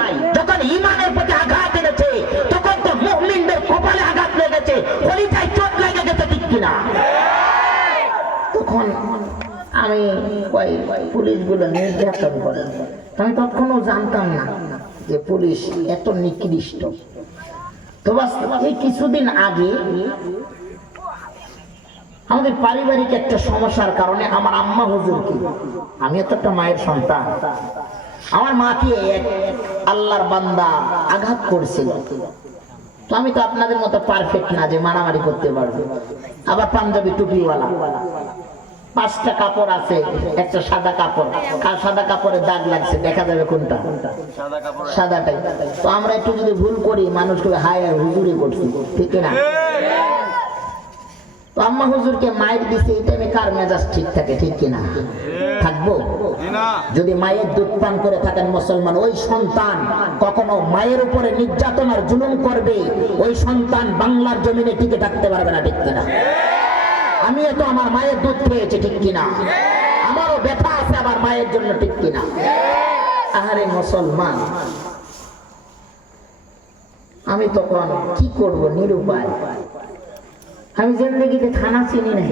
নাই। যখন ইমানের প্রতি আঘাত এনেছে, তখন তো কপালে আঘাত লেগেছে। চোট লেগে গেছে ঠিক কিনা? তখন আমি ওই পুলিশগুলো নির্যাতন করে। আমি তখনও জানতাম না যে পুলিশ এত নিকৃষ্ট। তো এই কিছুদিন আগে আমাদের পারিবারিক একটা সমস্যার কারণে আমার আম্মা হুজুর কি? আমি তো একটা মায়ের সন্তান। আমার মাকে এক আল্লাহর বান্দা আঘাত করেছিল তো আমি তো আপনাদের মতো পারফেক্ট না যে মারামারি করতে পারব। আবার পাঞ্জাবি টুপিওয়ালা। পাঁচটা কাপড় আছে একটা সাদা কাপড়। সাদা কাপড়ের দাগ লাগছে দেখা যাবে কোনটা? সাদাটাই। তো আমরা একটু যদি ভুল করি মানুষকে হায় আর হুজুরি করছি ঠিক না তো আম্মা হুজুরকে মায়ের দিছে এই টাইমে কার মেজাজ ঠিক থাকে ঠিক কিনা? থাকব। যদি মায়ের দুধ পান করে থাকেন মুসলমান ওই সন্তান কখনো মায়ের উপরে নির্যাতন আর জুলুম করবে ওই সন্তান বাংলার জমিনে টিকে থাকতে পারবে না ঠিক কিনা? আমি তো আমার মায়ের দুধ পেয়েছি ঠিক কিনা? আমারও ব্যথা আছে আমার মায়ের জন্য ঠিক কিনা? আহারে মুসলমান আমি তখন কি করব নিরুপায়? আমি জিন্দগিতে থানা চিনি নাই।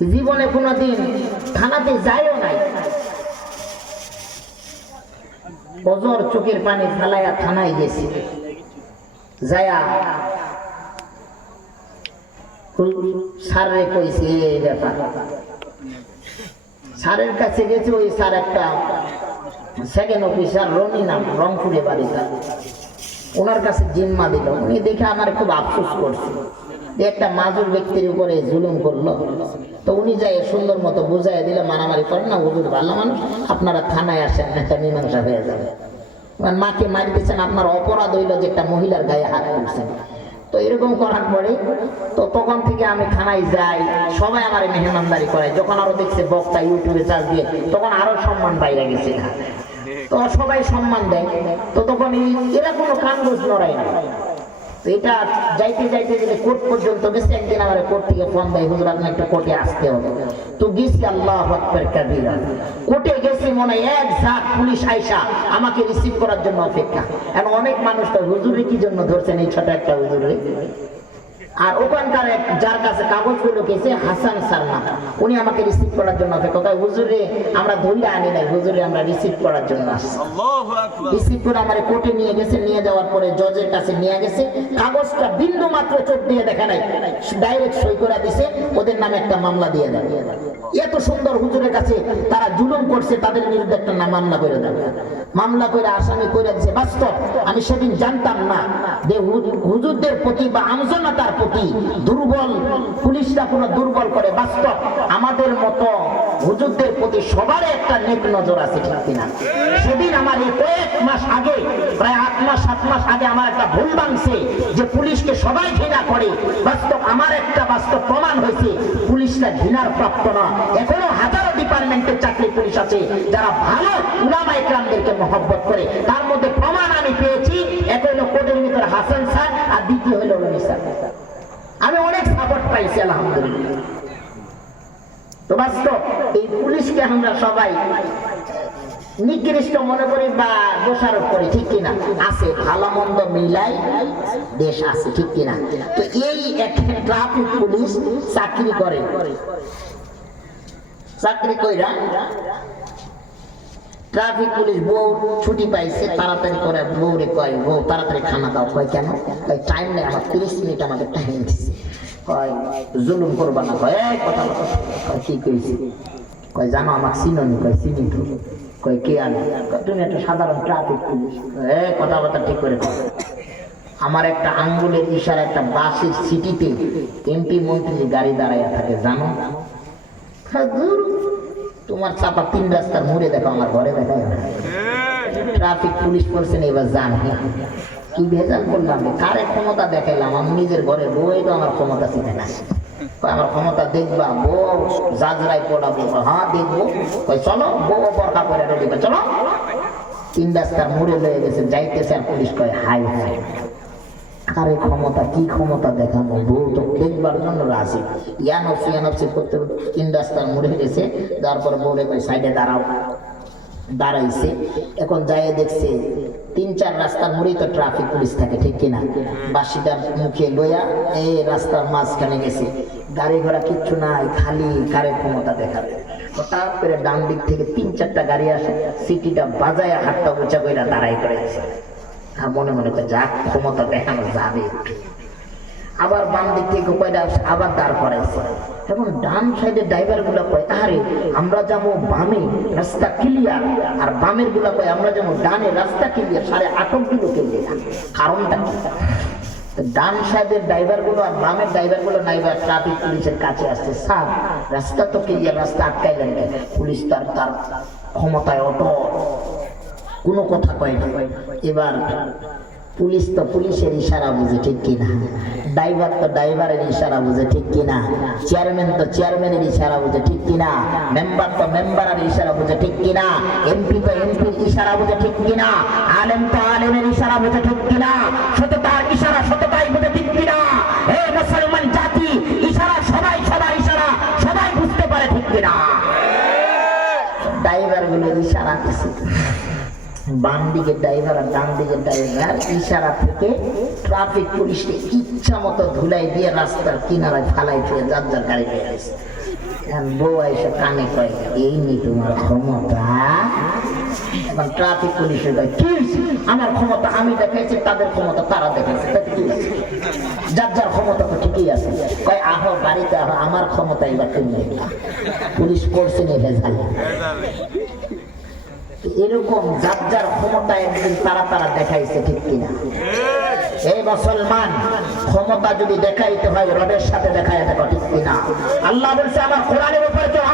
জীবনে কোনোদিন থানাতে যাইও নাই। অজর চোখের পানি ফেলাইয়া থানায় গেছি। যায়া স্যারে কইছে, এই ব্যাপার। স্যারের কাছে গেছে, ওই স্যার একটা সেকেন্ড অফিসার রনি নাম, রংপুরে বাড়ি তার ওনার কাছে জিম্মা দিল। উনি দেখে আমার খুব আফসোস করছে। একটা মাজুর ব্যক্তির উপরে জুলুম করল। তো উনি যাই সুন্দর মতো বুঝাই দিলে, মারামারি করেন না, হুজুর ভালো মানুষ, আপনারা থানায় আসেন একটা মীমাংসা হয়ে যাবে। মাকে মারি দিচ্ছেন আপনার অপরাধ হইল যে একটা মহিলার গায়ে হাত করছেন তো এরকম করার পরে, তো তখন থেকে আমি থানায় যাই, সবাই আমার মেহমানদারি করে যখন আরও দেখছে বক্তা ইউটিউবে চার্জ দিয়ে, তখন আরও সম্মান বাইরে গেছে তো সবাই সম্মান দেয়। তো তখন এরা কোনো কানগোজ নড়াই না। এটা যাইতে যাইতে যদি কোর্ট পর্যন্ত গেছে, একদিন আমার কোর্ট থেকে ফোন দেয়, হুজুর, আপনি একটা কোর্টে আসতে হবে। তো গেছি আল্লাহ আকবর কাবিরা। কোর্টে গেছি মনে হয় এক ঝাঁক পুলিশ আইসা আমাকে রিসিভ করার জন্য অপেক্ষা। এখন অনেক মানুষ তো, হুজুরে কি জন্য ধরছেন? এই ছোট একটা হুজুরে আর ওখানকার এক যার কাছে কাগজগুলো গেছে হাসান নাম উনি আমাকে রিসিভ করার জন্য অপেক্ষা কয়, হুজুরে আমরা ধরে আনি নাই। হুজুরে আমরা রিসিভ করার জন্য রিসিভ করে আমার কোর্টে নিয়ে গেছে নিয়ে যাওয়ার পরে জজের কাছে নিয়ে গেছে। কাগজটা বিন্দু মাত্র চোখ দিয়ে দেখা নাই ডাইরেক্ট সই করে দিছে ওদের নামে একটা মামলা দিয়ে দেয় এত সুন্দর হুজুরের কাছে তারা জুলুম করছে তাদের বিরুদ্ধে একটা মামলা করে দেবে মামলা করে, আসামি করে দিছে বাস্তব, আমি সেদিন জানতাম না যে হুজুরদের প্রতি বা আমজনতার প্রতি দুর্বল, পুলিশরা কোনো দুর্বল করে, বাস্তব। আমাদের মতো হুজুরদের প্রতি সবার একটা নেক নজর আছে ঠিক কিনা? সেদিন আমার এই কয়েক মাস আগে, প্রায় আট মাস, সাত মাস আগে আমার একটা ভুল ভাঙছে যে পুলিশকে সবাই ঘৃণা করে। বাস্তব, আমার একটা বাস্তব প্রমাণ হয়েছে। পুলিশরা ঘৃণার প্রাপ্ত না। এখনও হাজারো ডিপার্টমেন্টের চাকরি পুলিশ আছে, যারা ভালো উলামা ইকরামদেরকে মহব্বত করে। তার মধ্যে প্রমাণ আমি পেয়েছি। এক হলো কোদের ভিতরে হাসান স্যার, আর দ্বিতীয় হলো রবি স্যার। আমি অনেক সাপোর্ট পাইছি, আলহামদুলিল্লাহ। তো বাস্তব, এই পুলিশকে আমরা সবাই নিকৃষ্ট মনে করি বা দোষারোপ করি, ঠিক কিনা? আছে, ভালো মন্দ মিলাই দেশ আছে, ঠিক কিনা? তো এই একটা ট্রাফিক পুলিশ চাকরি করে। চাকরি কইরা ট্রাফিক পুলিশ বউ ছুটি পাইছে, তাড়াতাড়ি করে বউরে কয়, বউ, তাড়াতাড়ি খানা দাও। কয়, কেন? কয় টাইম নেই, আমার তিরিশ মিনিট আমাকে টাইম দিচ্ছে কয়, জুলুম করবা না। কয়, এই, কথা কয়, কি কইছি? কয়, জানো আমার চিননি। কয়, চিনি কয় কে আনে? তুমি একটা সাধারণ ট্রাফিক পুলিশ। এ কথাবার্তা ঠিক করে আমার একটা আঙ্গুলের ইশারা একটা বাসের সিটিতে এমপি মন্ত্রীর গাড়ি দাঁড়াইয়া থাকে জানো? হ্যাঁ, তোমার চাপা তিন রাস্তার মুড়ে দেখো আমার ঘরে দেখায় না। ট্রাফিক পুলিশ বলছেন এবার জান কি ভেজাল করলাম কারে ক্ষমতা দেখাইলাম? আমি নিজের ঘরে বই তো আমার ক্ষমতা ছিল না। আমার ক্ষমতা দেখবা, বউ জাজরাই পড়াবো হ্যাঁ দেখব। চলো, বউ বরখা করে রেডি চলো। তিন রাস্তার মোড়ে লয়ে গেছে, যাইতেছে আর পুলিশ কয় হাই হাই আরে ক্ষমতা, কি ক্ষমতা দেখানো বউ তো দেখবার জন্য রাজি। ইয়ানফসি ইয়ানফসি করতে তিন রাস্তার মোড়ে গেছে তারপর বউরে কয়, সাইডে দাঁড়াও। দাঁড়াইছে। এখন যাই দেখছে, তিন, চার রাস্তার মোড়েই তো ট্রাফিক পুলিশ থাকে, ঠিক কিনা? বাসিটার মুখে লইয়া এই রাস্তার মাঝখানে গেছে। গাড়ি ঘোড়া কিচ্ছু নাই, খালি কারে ক্ষমতা দেখাবে। করে ডান দিক থেকে তিন চারটা গাড়ি আসে, সিটিটা বাজায় হাতটা উঁচা করে দাঁড়াই করেছে আর মনে মনে করে যাক, ক্ষমতা দেখানো যাবে আবার বাম দিক থেকে কয়টা আবার দাঁড় করাইছে। এবং ডান সাইডে ড্রাইভারগুলা কয় আরে আমরা যাব বামে, রাস্তা ক্লিয়ার আর বামেরগুলা কয়, আমরা যাব ডানে, রাস্তা ক্লিয়ার সাড়ে আটক কিলো ক্লিয়ার কারণটা কি? ডান সাইডের আর বামের নাইবার ট্রাফিক পুলিশের কাছে আসছে। স্যার, রাস্তা তো রাস্তা? পুলিশ তার তার ক্ষমতায় কোনো কথা এবার পুলিশ তো পুলিশের ইশারা বুঝে ঠিক কিনা। ড্রাইভার তো ড্রাইভারের ইশারা বুঝে ঠিক কিনা। চেয়ারম্যান তো চেয়ারম্যানের ইশারা বুঝে ঠিক কিনা। মেম্বার তো মেম্বারের ইশারা বুঝে ঠিক কিনা। এমপি তো এমপির ইশারা বুঝে ঠিক কিনা। আলেম তো আলেমের ইশারা বুঝে ঠিক কিনা। বাম দিকে ড্রাইভার আর ডান দিকে ড্রাইভার ইশারা থেকে ট্রাফিক পুলিশকে ইচ্ছা মতো ধুলাই দিয়ে রাস্তার কিনারায় ফালাই দিয়ে যার যার গাড়ি পেয়ে গেছে বউ এসে কানে কয়, এই নি তোমার ক্ষমতা। ট্রাফিক পুলিশের আমার ক্ষমতা আমি দেখাইছি, তাদের ক্ষমতা তারা কি যার যার ক্ষমতা তো আছে। কয়, আহো, বাড়িতে আহো, আমার ক্ষমতা এবার তুমি পুলিশ করছে নি ভেজাল। এরকম যার যার ক্ষমতা একদিন তারা তারা দেখাইছে ঠিক কিনা? এই মুসলমান ক্ষমতা যদি দেখাইতে হয় রবের সাথে দেখাইতে দেখো ঠিক কিনা? আল্লাহ বলছে আমার কোরআনের উপর কেউ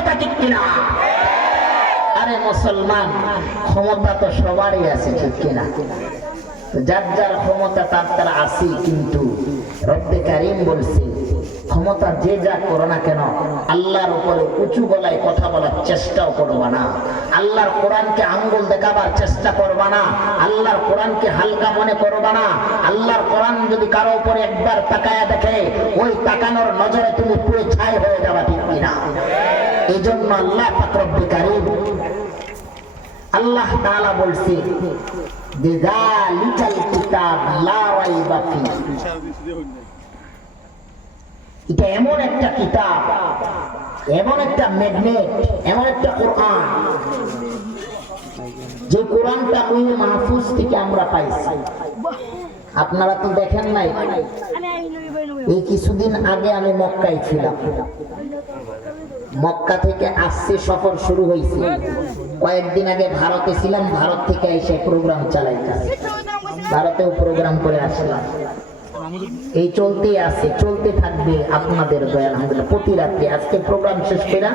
ক্ষমতা ঠিক কিনা? আরে মুসলমান, ক্ষমতা তো সবারই আছে ঠিক কিনা? যার যার ক্ষমতা তার তার আছে কিন্তু। রব্বে কারিম বলছে, ক্ষমতা যে যা করো না কেন, আল্লাহর উপরে উঁচু গলায় কথা বলার চেষ্টাও করবা না। আল্লাহর কোরআনকে আঙ্গুল দেখাবার চেষ্টা করবা না। আল্লাহর কোরআনকে হালকা মনে করবা না। আল্লাহর কোরআন যদি কারও উপরে একবার তাকায়া দেখে, ওই তাকানোর নজরে তুমি পুরো ছাই হয়ে যাবা ঠিক কিনা? এই জন্য আল্লাহ পাক রব্বে আল্লাহ তাআলা বলছে এটা এমন একটা কিতাব, এমন একটা ম্যাগনেট, এমন একটা কোরআন, যে কোরআনটা ওই মাহফুজ থেকে আমরা পাইছি। আপনারা তো দেখেন নাই? এই কিছুদিন আগে আমি মক্কায় ছিলাম। মক্কা থেকে আসছে, সফর শুরু হয়েছে। কয়েকদিন আগে ভারতে ছিলাম, ভারত থেকে এসে প্রোগ্রাম চালাইতেছে ভারতেও প্রোগ্রাম করে আসলাম। এই চলতেই আছে, চলতে থাকবে আপনাদের প্রতি রাত্রে আজকে প্রোগ্রাম শেষ করে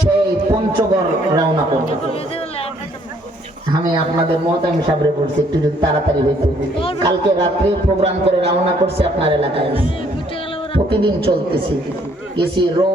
সেই পঞ্চগড় রওনা করব। আমি আপনাদের মহতাম সাবরে বলছি, একটু যদি তাড়াতাড়ি হইতো। কালকে রাত্রে প্রোগ্রাম করে রওনা করছে আপনার এলাকায়। প্রতিদিন চলতেছি। গেছি রোজ